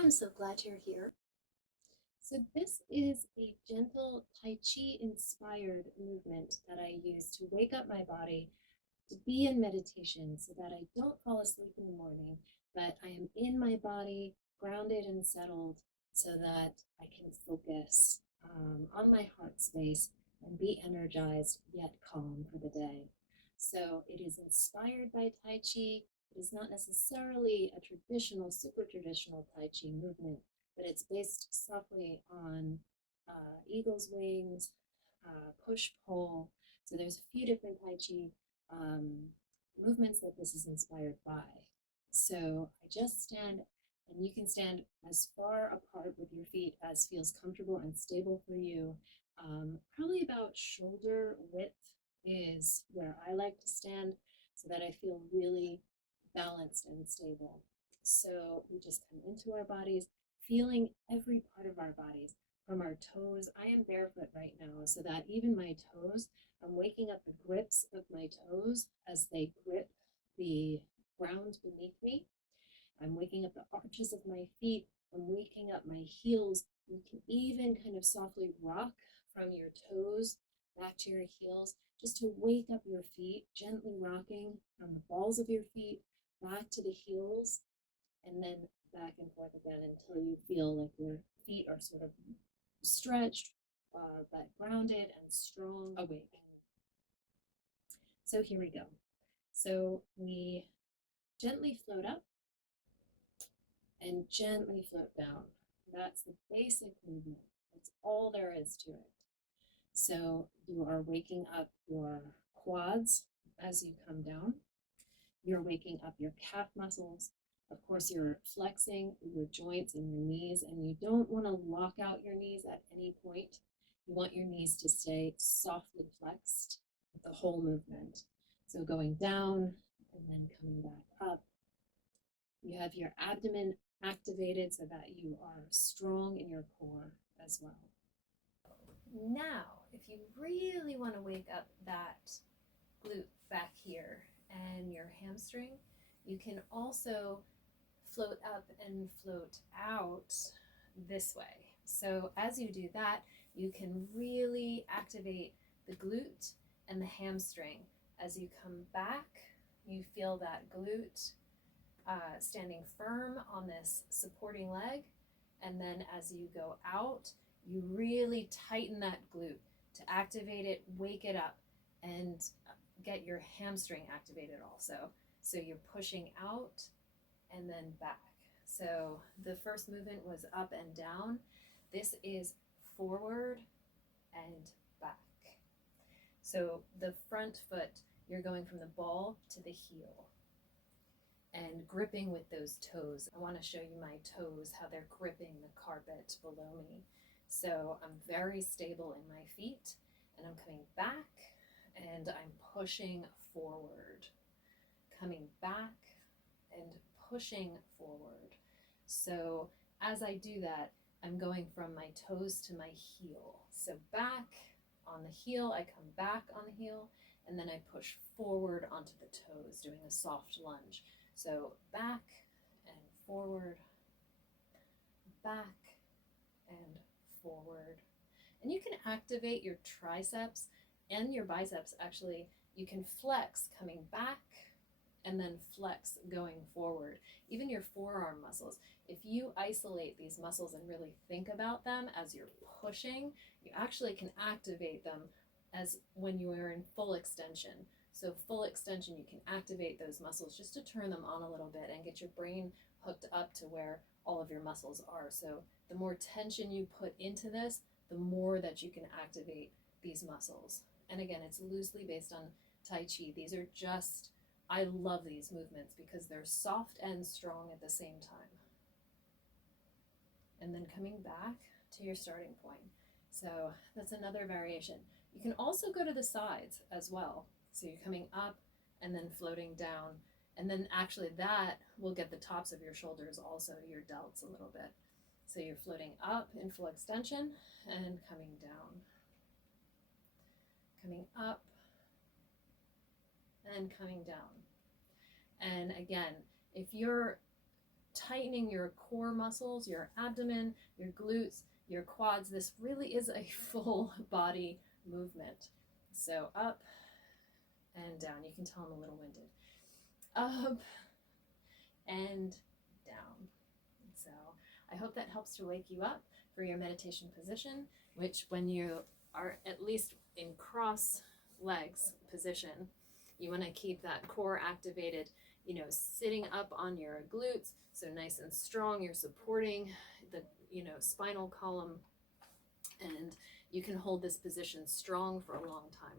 I'm so glad you're here. So this is a gentle Tai Chi inspired movement that I use to wake up my body, to be in meditation so that I don't fall asleep in the morning, but I am in my body, grounded and settled so that I can focus on my heart space and be energized yet calm for the day. So it is inspired by Tai Chi. It is not necessarily a traditional, super traditional Tai Chi movement, but it's based softly on eagle's wings, push pull. So there's a few different Tai Chi um, movements that this is inspired by. So I just stand, and you can stand as far apart with your feet as feels comfortable and stable for you. Probably about shoulder width is where I like to stand so that I feel really balanced and stable. So we just come into our bodies, feeling every part of our bodies from our toes. I am barefoot right now, so that even my toes, I'm waking up the grips of my toes as they grip the ground beneath me. I'm waking up the arches of my feet. I'm waking up my heels. You can even kind of softly rock from your toes back to your heels, just to wake up your feet, gently rocking from the balls of your feet back to the heels, and then back and forth again until you feel like your feet are sort of stretched, but grounded and strong, awake. So here we go. So we gently float up and gently float down. That's the basic movement. That's all there is to it. So you are waking up your quads as you come down. You're waking up your calf muscles. Of course, you're flexing your joints and your knees, and you don't want to lock out your knees at any point. You want your knees to stay softly flexed the whole movement. So going down and then coming back up. You have your abdomen activated so that you are strong in your core as well. Now, if you really want to wake up that glute back here and your hamstring, you can also float up and float out this way. So as you do that, you can really activate the glute and the hamstring. As you come back, you feel that glute standing firm on this supporting leg. And then as you go out, you really tighten that glute to activate it, wake it up, and get your hamstring activated also. So you're pushing out and then back. So the first movement was up and down. This is forward and back. So the front foot, you're going from the ball to the heel and gripping with those toes. I want to show you my toes, how they're gripping the carpet below me. So I'm very stable in my feet, and I'm coming back and I'm pushing forward, coming back and pushing forward. So as I do that, I'm going from my toes to my heel. So back on the heel, I come back on the heel, and then I push forward onto the toes, doing a soft lunge. So back and forward, back and forward. And you can activate your triceps and your biceps. Actually, you can flex coming back and then flex going forward. Even your forearm muscles. If you isolate these muscles and really think about them as you're pushing, you actually can activate them as when you are in full extension. So full extension, you can activate those muscles just to turn them on a little bit and get your brain hooked up to where all of your muscles are. So the more tension you put into this, the more that you can activate these muscles. And again, it's loosely based on Tai Chi. These are just, I love these movements because they're soft and strong at the same time. And then coming back to your starting point. So that's another variation. You can also go to the sides as well. So you're coming up and then floating down. And then actually that will get the tops of your shoulders, also your delts a little bit. So you're floating up in full extension and coming down. Coming up and coming down. And again, if you're tightening your core muscles, your abdomen, your glutes, your quads. This really is a full body movement. So up and down. You can tell I'm a little winded. Up and down. So I hope that helps to wake you up for your meditation position, which when you are at least in cross legs position, you want to keep that core activated, sitting up on your glutes, so nice and strong. You're supporting the, spinal column, and you can hold this position strong for a long time.